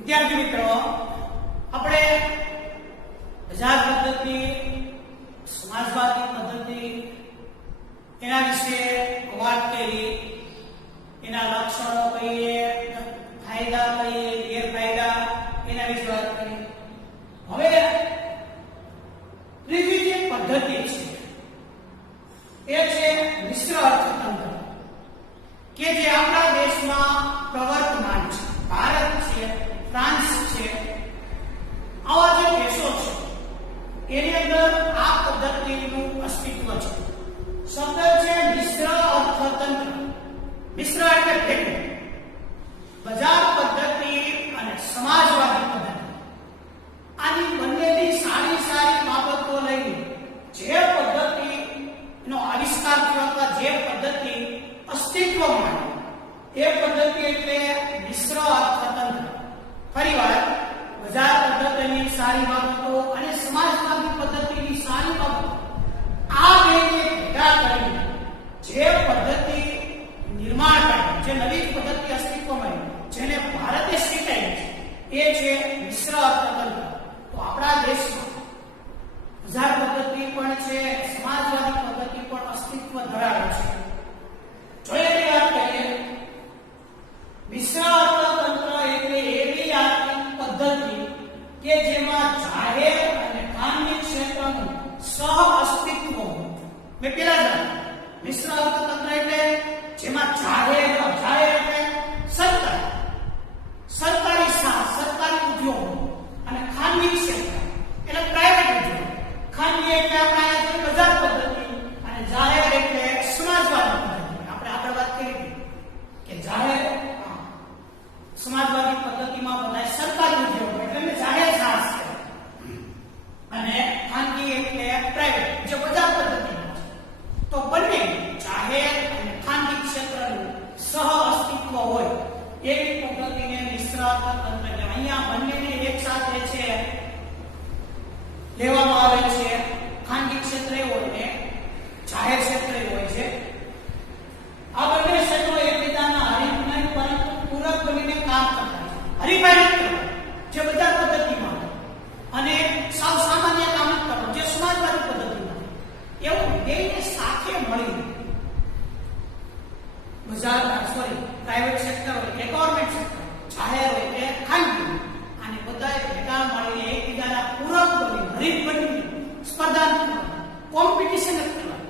વિદ્યાર્થી મિત્રો, આપણે બજાર પદ્ધતિ, સમાજવાદી પદ્ધતિ એના વિશે વાત કરી. એના લક્ષણો કહીએ, ફાયદા કહીએ, ગેરફાયદા એના વિશે વાત કરી. હવે ત્રીજી જે પદ્ધતિ છે એ છે મિશ્ર અર્થતંત્ર, કે જે આપણા દેશમાં પ્રવર્તમાન છે. ભારત છે, ફ્રાન્સ છે, આવા જે દેશો છે એની અંદર આ પદ્ધતિનું અસ્તિત્વ છે. શબ્દ છે મિશ્ર અર્થતંત્ર. મિશ્ર એટલે ભેગું. બજાર પદ્ધતિ અને સમાજવાદી પદ્ધતિ, આની બંનેની સારી સારી બાબતો લઈને જે પદ્ધતિનો આવિષ્કાર થયો અથવા જે પદ્ધતિ અસ્તિત્વમાં એ પદ્ધતિ એટલે મિશ્ર અર્થતંત્ર. ફરીવાર, બજાર પદ્ધતિની સારી બાબતો અને સમાજવાદી પદ્ધતિની સારી બાબતો આ બેને ભેગા કરીને જે પદ્ધતિ નિર્માણ કરી, જે નવી પદ્ધતિ અસ્તિત્વમાં જેને ભારતે સ્વીકારી છે એ છે મિશ્ર અર્થતંત્ર. તો આપણા દેશમાં બજાર પદ્ધતિ પણ છે, સમાજવાદી પદ્ધતિ પણ અસ્તિત્વ ધરાવે છે. જોઈએ વાત કરીએ. મિશ્ર અર્થતંત્ર એટલે એવી આર્થિક પદ્ધતિ કે જેમાં જાહેર અને ખાનગી ક્ષેત્રનું સહ અસ્તિત્વ હોય. મેં પેલા જાણ્યું મિશ્ર અર્થતંત્ર એટલે જેમાં જાહેર એટલે સરકારી ઉદ્યોગ અને ખાનગી ક્ષેત્ર એટલે પ્રાઇવેટ ઉદ્યોગ. ખાનગી એટલે આપણા બજાર પદ્ધતિ અને જાહેર એટલે સમાજવાદી પદ્ધતિ. આપણે આગળ વાત કરી કે જાહેર સમાજવાદી પદ્ધતિમાં બધા સરકારી ઉદ્યોગ એટલે જાહેર સાહસ છે, અને ખાનગી એટલે પ્રાઇવેટ જે બજાર પદ્ધતિમાં છે. તો બંને જાહેર અને ખાનગી ક્ષેત્રનું સહ અસ્તિત્વ હોય એવી પદ્ધતિને મિશ્ર અર્થતંત્ર કહેવાય. અહીંયા બંનેને એક સાથે છે લેવામાં આવે છે. ખાનગી ક્ષેત્ર હોય ને જાહેર ક્ષેત્ર હોય છે. આ બંને ક્ષેત્રો એકબીજાના હરીફ નહીં પરંતુ પૂરક બનીને કામ કરતા છે. હરીફાઈ જે બજાર પદ્ધતિમાં અને સાવ સામાન્ય કામ કરો જે સમાજવાદી પદ્ધતિમાં, એવું બેને સાથે મળીને બજાર પ્રાઇવેટ સેક્ટર હોય કે ગવર્મેન્ટ સેક્ટર, જાહેર હોય કે ખાનગી, અને બધા ભેગા મળીને એકબીજાના પૂરક બની હરીફ બની સ્પર્ધાત્મક કોમ્પિટિશન કરવા,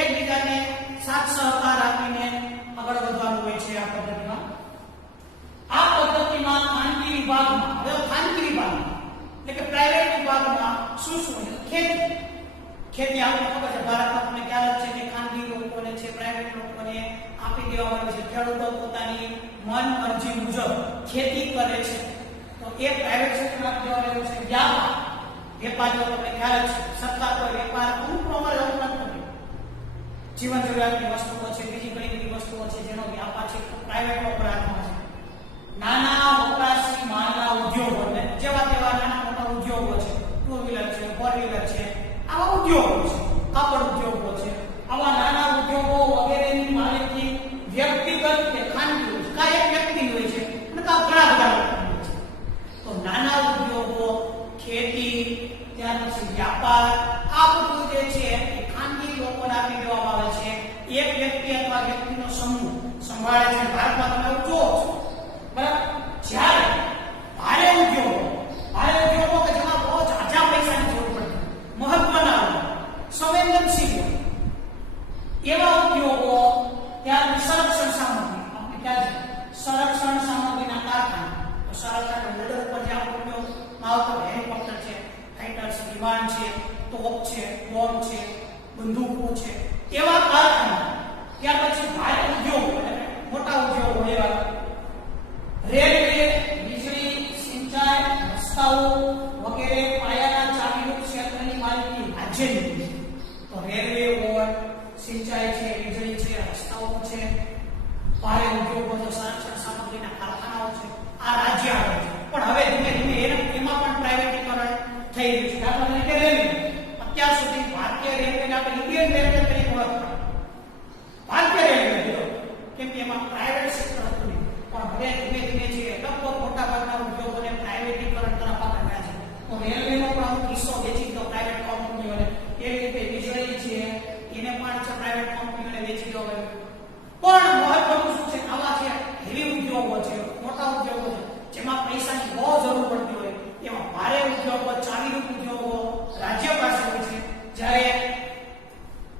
એકબીજાને સાથ સહકાર આપીને આગળ વધવાનું હોય છે. આ પદ્ધતિમાં ખાનગી વિભાગમાં એટલે કે પ્રાઇવેટ વિભાગમાં શું હોય? ખેતી આપણને ખબર છે, ભારતમાં તમને ખ્યાલ છે કે ખાનગી લોકોને છે, પ્રાઇવેટ લોકોને આપી દેવામાં આવે છે. ખેડૂતો પોતાની મન મરજી મુજબ ખેતી કરે છે, તો એ પ્રાઇવેટ સેક્ટરમાં દેવામાં આવે છે. વેપારીઓ તમને ખ્યાલ છે, સરકાર પર વેપાર અમુક પ્રમાણે નથી. જીવન જરૂરિયાતની વસ્તુઓ છે, બીજી ઘણી બધી વસ્તુઓ છે જેનો વ્યાપાર છે પ્રાઇવેટ વપરાશમાં છે. નાના વપરાશી માલના ઉદ્યોગો જેવા તેવા નાના મોટા ઉદ્યોગો છે, ટુ વ્હીલર છે, ફોર વ્હીલર છે, આવા ઉદ્યોગો છે, કાપડ ઉદ્યોગો છે. આવા નાના ઉદ્યોગો વગેરેની માલિકી વ્યક્તિગત કે ખાનગી હોય છે, કાંઈ એક વ્યક્તિ હોય છે અને ઘણા બધા હોય છે. તો નાના ઉદ્યોગો, ખેતી, ત્યાર પછી વ્યાપાર, આ બધું જે છે એ ખાનગી લોકોને આપી દેવામાં આવે છે. એક વ્યક્તિ અથવા વ્યક્તિનો સમૂહ સંભાળે છે. ભારતમાં તમે જુઓ છો, બરાબર? જ્યારે ભારે ઉદ્યોગો કે જેમાં બહુ ઝાઝા પૈસાની જરૂર પડે, મહત્વના સંવેદનશીલ એવા ઉદ્યોગો, ત્યારે સંરક્ષણ સામગ્રી, આપણે ખ્યાલ છે સંરક્ષણ સામગ્રીના કારખાના. તો સંરક્ષણ બોર્ડર પર જે આપણો ઉપયોગમાં આવતો હેલિકોપ્ટર છે, ફાઇટર છે, વિમાન છે, તોપ છે, બોમ્બ છે, બંદૂકો છે, એવા કારખાના. ત્યાર પછી ભારે ઉદ્યોગો, મોટા ઉદ્યોગો એવા રેલવે, વીજળી, સિંચાઈ, રસ્તાઓ વગેરે પાયાના ચાવીરૂપ ક્ષેત્રની માલિકી રાજ્યની છે. તો રેલવે હોય, સિંચાઈ છે, વીજળી છે, રસ્તાઓ છે, ભારે ઉદ્યોગો છે, સંરક્ષણ સામગ્રીના કારખાનાઓ છે, આ રાજ્ય આવે છે. પણ હવે ધીમે ધીમે એમાં પણ પ્રાઇવેટીકરણ થઈ રહ્યું છે. દાખલા તરીકે રેલવે, અત્યાર સુધી ભારતીય રેલવેને આપણે ઇન્ડિયન રેલવે તરીકે ઓળખતા. ભારતીય રેલવે કેમ કે એમાં પ્રાઇવેટ સેક્ટર હતું, પણ હવે ધીમે ધીમે છે લગભગ મોટા ભાગના ઉદ્યોગોને પ્રાઇવેટીકરણ તરફ આગળ ગયા છે. તો રેલવેનો પણ અમુક હિસ્સો વેચી દીધો પ્રાઇવેટ કંપનીઓને. એ રીતે વીજળી છે એને પણ છે પ્રાઇવેટ કંપનીઓને વેચી દીધો. પણ મહત્વનું શું છે, આવા જે હેવી ઉદ્યોગો છે, મોટા ઉદ્યોગો છે, જેમાં પૈસાની બહુ જરૂર પડતી હોય, એમાં ભારે ઉદ્યોગો, ચાવીરૂપ ઉદ્યોગો રાજ્ય પાસે હોય છે. જ્યારે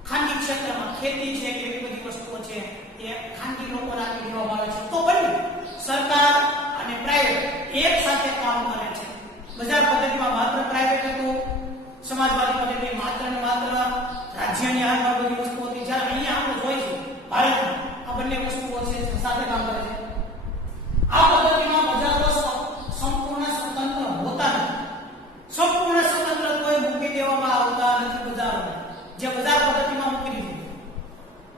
ખાનગી ક્ષેત્રમાં ખેતી છે કે એવી બધી વસ્તુઓ છે એ ખાનગી લોકોને આપી દેવામાં આવે છે. તો બંને સરકાર અને પ્રાઇવેટ એક સાથે કામ કરે છે. બજાર પદ્ધતિમાં માત્ર પ્રાઇવેટ હતું, સમાજવાદી પદ્ધતિ માત્ર ને માત્ર રાજ્યની હાથમાં બધી વસ્તુઓ હતી. જ્યારે અહીંયા આપણે જોઈએ છીએ ભારતમાં આ બંને વસ્તુઓ છે સાથે કામ કરે છે. આ પદ્ધતિમાં બજારો સંપૂર્ણ સ્વતંત્ર હોતા નથી. સંપૂર્ણ સ્વતંત્ર કોઈ મૂકી દેવામાં આવતા નથી બજારો, જે બજાર પદ્ધતિમાં મૂકી દીધું.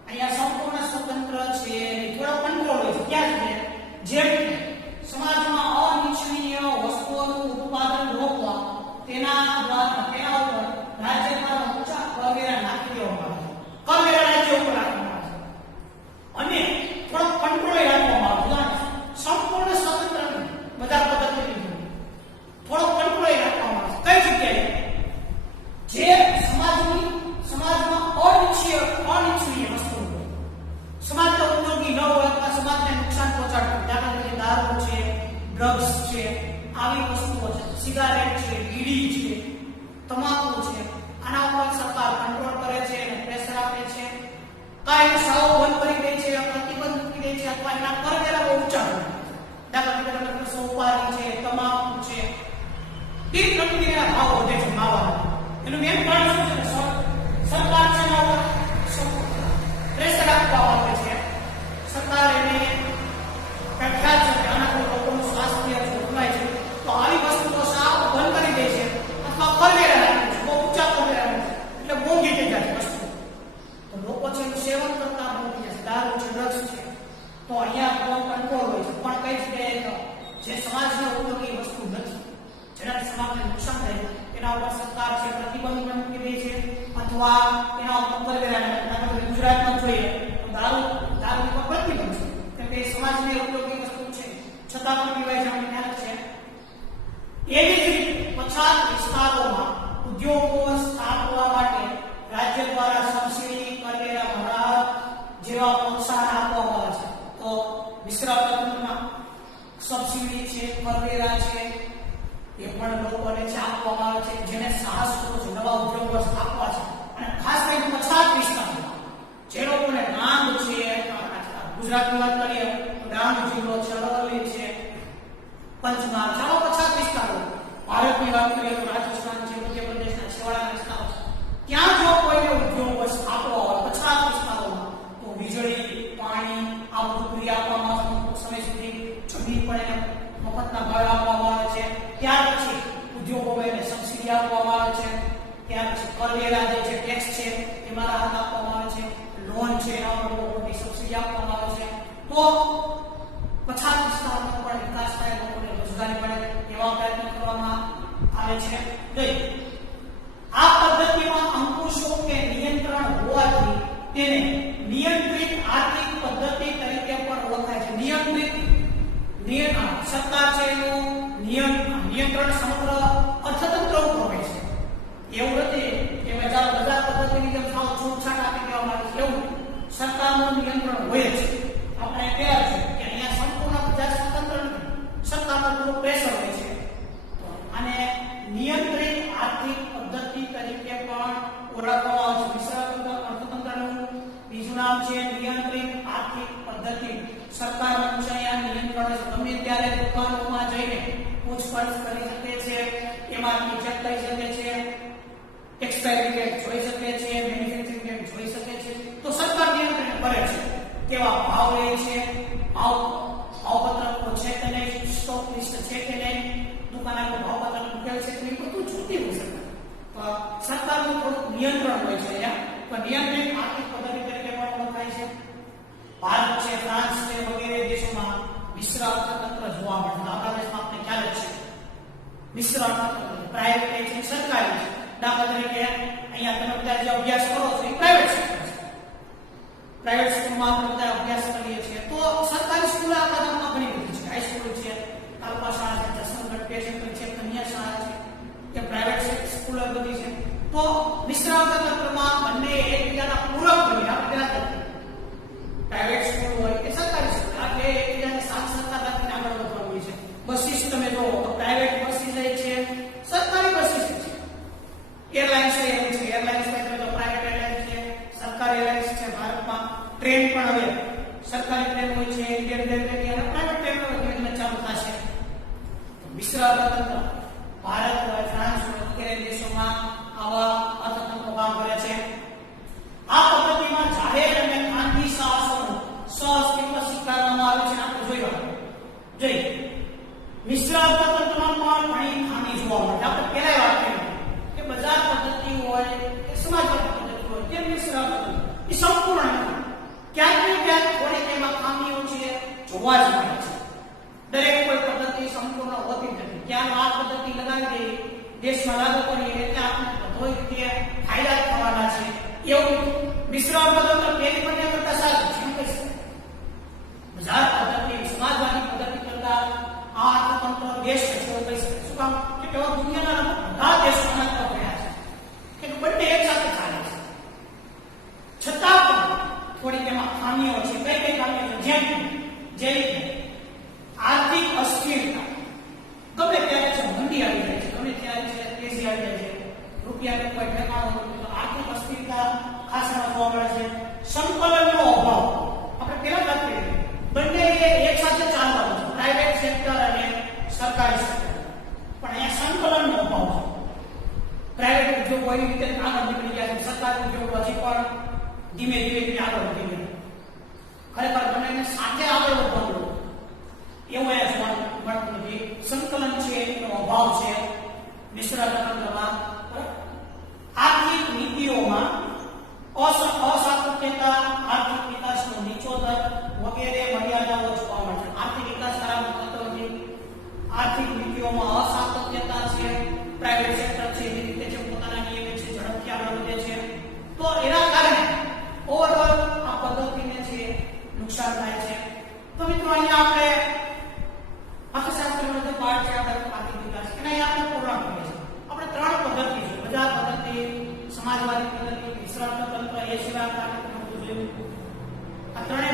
અહીંયા સંપૂર્ણ સ્વતંત્ર છે, થોડો કંટ્રોલ હોય છે. ક્યાં છે? જેમ સમાજમાં અનિચ્છનીય વસ્તુઓનું ઉત્પાદન રોકવા તેના ઉપર રાજ્ય દ્વારા ઊંચા કરવેરા નાખી દેવામાં આવે છે. કરવેરા રાજ્ય ઉપર રાખવામાં આવે છે અને થોડો કંટ્રોલ રાખવામાં આવે છે. સંપૂર્ણ સ્વતંત્ર બજાર પદ્ધતિ થોડો કંટ્રોલ રાખવામાં આવે છે. કઈ જગ્યાએ? જે સમાજમાં અનિચ્છનીય વસ્તુ સમાજનો ઉપયોગી ન હોય અથવા સમાજને નુકસાન પહોંચાડતું, દાખલા તરીકે દારૂ છે, ડ્રગ્સ છે, આવી વસ્તુઓ છે, સિગારેટ છે, બીડી છે, તમાકુ છે, આના ઉપર સરકાર કંટ્રોલ કરે છે અને પ્રેશર આપે છે. કાંઈ સાવ બંધ કરી દે છે, પ્રતિબંધ મૂકી દે છે અથવા એના કરવેરા બહુ ઊંચા કરે છે. દાખલા તરીકે સોપારી છે, તમાકુ છે, તે કંપનીના ભાવ વધે છે. એનું મેન કારણ શું છે? સરકાર છે એના ઉપર પ્રેશર આપવામાં આવે છે. સરકાર એને ખ્યાલ છે કે આના લોકોનું સ્વાસ્થ્ય જોખમાય છે, તો આવી વસ્તુઓ સાવ બંધ કરી દે છે અથવા કરવેરા રાખે છે, બહુ ઊંચા કરવેરા રાખે છે, એટલે મોંઘી થઈ જાય છે વસ્તુ. તો લોકો છે એનું સેવન કરતા મોંઘી જાય છે. દારૂ છે, ડ્રગ્સ છે, તો અહીંયા બહુ કંટ્રોલ હોય છે. પણ કઈ જગ્યાએ જે સમાજને ઉપયોગી વસ્તુ નથી, જેનાથી સમાજને નુકસાન થાય, એના ઉપર સરકાર છે પ્રતિબંધ મૂકી દે છે અથવા એના ઉપર કરવેરા નાખે છે. ગુજરાતમાં જોઈએ તો દારૂ ઉપર પ્રતિબંધ છે, કેમ કે સમાજને ઉપયોગી વસ્તુ છે છતાં પણ પીવાય છે, અમને ખ્યાલ છે. એવી જ રીતે પછાત વિસ્તારોમાં ઉદ્યોગો સ્થાપવા માટે રાજ્ય દ્વારા સબસિડી, કરવેરા ભરાવ જેવા પ્રોત્સાહન આપવામાં આવે છે. તો મિશ્ર અર્થતંત્રમાં સબસિડી છે, કરવેરા છે, એ પણ લોકોને આપવામાં આવે છે, જેને સાહસ કરો છે નવા ઉદ્યોગો સ્થાપવા છે. અને ખાસ કરીને પછાત વિસ્તારોમાં જે લોકોને ડાંગ છે, ગુજરાતની વાત કરીએ તો ડાંગ જિલ્લો છે, અરવલ્લી છે, પંચમહાલ, ચાલો પછાત વિસ્તારો. ભારતની વાત કરીએ તો રાજસ્થાન છે, મધ્યપ્રદેશના છેવાડાના વિસ્તારો છે. ત્યાં જો કોઈને ઉદ્યોગો સ્થાપવા હોય પછાત વિસ્તારોમાં, તો વીજળી, પાણી આ બધું ફ્રી આપવામાં આવે છે. સમય સુધી જમીન પણ એને મફતના ભાવે આપવામાં આવે છે. ત્યાર પછી ઉદ્યોગોને સબસિડી આપવામાં આવે છે. ત્યાર પછી કરવેરા જે છે, ટેક્સ છે, એમાં રાહત આપવામાં આવે છે. લોન છે, એના પર લોકોની સબસિડી આપવામાં આવે છે. તો પછાત વિસ્તારમાં પણ વિકાસ થાય, લોકોને રોજગારી મળે એવા પ્રયત્ન કરવામાં આવે છે. આ પદ્ધતિમાં અંકુશો કે નિયંત્રણ હોવાથી તેને નિયંત્રિત આર્થિક પદ્ધતિ તરીકે પણ ઓળખાય છે. સરકાર છે એનું નિયંત્રણ સમગ્ર અર્થતંત્ર ઉપર હોય છે. એવું નથી કે બજાર પદ્ધતિની જેમ સાવ છૂટછાટ આપી દેવામાં આવે છે. એવું સરકારનું નિયંત્રણ હોય છે. આપણે કહેવાય છે કે અહીંયા સંપૂર્ણ બજાર સ્વતંત્ર નથી, સરકારનું થોડું પ્રેશર હોય છે. અને નિયંત્રિત આર્થિક પદ્ધતિ તરીકે પણ ઓળખવામાં આવે છે. મિશ્ર અર્થતંત્રનું બીજું નામ છે નિયંત્રિત આર્થિક પદ્ધતિ. સરકાર અહીંયા નિયંત્રણ ગમે ત્યારે દુકાનોમાં જઈને પૂછપરછ કરી શકે છે, એમાંથી ચેક લઈ શકે છે, એક્સપાયરી ડેટ જોઈ શકે છે, મેન્યુફેક્ચરિંગ ડેટ જોઈ શકે છે. તો સરકાર નિયંત્રણ કરે છે. કેવા ભાવ લે છે, ભાવપત્રકો છે કે નહીં, સ્ટોક લિસ્ટ છે કે નહીં, દુકાનનો ભાવપત્રક મૂકેલ છે કે નહીં, બધું જોતી હોય છે. તો સરકારનું થોડું નિયંત્રણ હોય છે અહીંયા. તો નિયંત્રિત આર્થિક પદ્ધતિ તરીકે પણ ઓળખાય છે. ભારત છે, ફ્રાન્સ છે વગેરે દેશોમાં મિશ્ર અર્થતંત્ર જોવા મળે છે. આપણા દેશમાં આપણે ખ્યાલ જ છે મિશ્ર અર્થતંત્ર, પ્રાઇવેટ છે, સરકારી છે. દાખલા તરીકે અહીંયા તમે બધા જે અભ્યાસ કરો છો એ પ્રાઇવેટ સેક્ટર છે. પ્રાઇવેટ સ્કૂલમાં આપણે બધા અભ્યાસ કરીએ છીએ. તો સરકારી સ્કૂલ આપણા ગામમાં ઘણી બધી છે. હાઈસ્કૂલ છે, તાલુકા સર્ક્યુલર બધી છે. તો મિશ્ર અર્થતંત્રમાં બંને એકબીજાના પૂરક બની આપણે પેલા પ્રાઇવેટ સ્કૂલ હોય કે સરકારી સ્કૂલ એટલે એકબીજાને સાથ સહકાર આપીને આગળ વધવાનું છે. બસીસ તમે જો તો પ્રાઇવેટ બસીસ છે, સરકારી બસીસ છે. એરલાઇન્સ છે, એરલાઇન્સ એટલે તો પ્રાઇવેટ એરલાઇન્સ છે, સરકારી એરલાઇન્સ છે. ભારતમાં ટ્રેન પણ હવે સરકારી ટ્રેન હોય છે, ઇન્ડિયન રેલવે અને પ્રાઇવેટ ટ્રેન પણ ચાલુ થશે. મિશ્ર અર્થતંત્ર ભારત હોય, ફ્રાન્સ હોય વગેરે દેશોમાં આવા અર્થતંત્રો કામ કરે છે. આ પદ્ધતિમાં જાહેર અને ખાનગી સાહસોનું સહઅસ્તિત્વ સ્વીકારવામાં આવે છે. આપણે જોઈએ મિશ્ર અર્થતંત્રમાં પણ ઘણી ખામી જોવા મળે. આપણે પહેલા વાત કરી કે બજાર પદ્ધતિ હોય કે સમાજવાદી પદ્ધતિ હોય કે મિશ્ર અર્થતંત્ર એ સંપૂર્ણ નથી. ક્યાંક ને ક્યાંક થોડી તેમાં ખામીઓ છે જોવા જ મળે છે. દરેક કોઈ પદ્ધતિ સંપૂર્ણ હોતી નથી. ક્યાં આ પદ્ધતિ લગાવી દઈએ, દેશમાં લાગુ કરીએ એટલે આપણે બધો રીતે ફાયદા થવાના છે એવું મિશ્ર અર્થતંત્ર પેલી બંને કરતા સારું છે એમ કહી શકાય. બજાર પદ્ધતિ સમાજવાદી પદ્ધતિ કરતા આ અર્થતંત્ર બેસ્ટ છે એવું કહી શકાય. શું કામ કે તેઓ દુનિયાના બધા દેશોના તરફ રહ્યા છે કે બંને એક સાથે ચાલે છે. છતાં પણ થોડી તેમાં ખામીઓ છે. કઈ ખામીઓ છે? જેમ આર્થિક અસ્થિરતા. ગમે ત્યારે છે મંદી આવી જાય છે, ગમે ત્યારે છે તેજી આવી જાય છે, રૂપિયાનું કોઈ ઠેકાણું નથી. તો આર્થિક અસ્થિરતા ખાસ જોવા મળે છે. સંકલનનો અભાવ. આપણે પેલા વાત કરી બંને એક સાથે ચાલવાનું છે, પ્રાઇવેટ સેક્ટર અને સરકારી સેક્ટર. પણ અહીંયા સંકલનનો અભાવ છે. પ્રાઇવેટ ઉદ્યોગો એવી રીતે આગળ નીકળી ગયા છે, સરકારી ઉદ્યોગો હજી પણ ધીમે ધીમે આગળ વધી ગયા. ખરેખર બંનેને સાથે આગળ વધવાનું એવું એ મળતું નથી. સંકલન છે એનો અભાવ છે મિશ્ર અર્થતંત્રમાં. આર્થિક નીતિઓમાં અસાતત્યતા, આર્થિક વિકાસનો નીચો દર વગેરે મર્યાદાઓ જોવા મળે છે. આર્થિક વિકાસ સારા થતો નથી. આર્થિક નીતિઓમાં અસાતત્યતા છે. પ્રાઇવેટ સેક્ટર છે એ રીતે જે પોતાના નિયમિત છે ઝડપથી આગળ વધે છે. તો એના કારણે ઓવરઓલ આ પદ્ધતિને છે નુકસાન થાય છે. તો મિત્રો અહીંયા આપણે અર્થશાસ્ત્રનો જે પાઠ છે આપણે આર્થિક વિકાસ એના આપણે પૂર્ણ કરીએ છીએ. આપણે ત્રણ પદ્ધતિ છે, બજાર પદ્ધતિ, સમાજવાદી પદ્ધતિ, મિશ્ર અર્થતંત્ર, એ સિવાય આપણે જોયું. આ ત્રણેય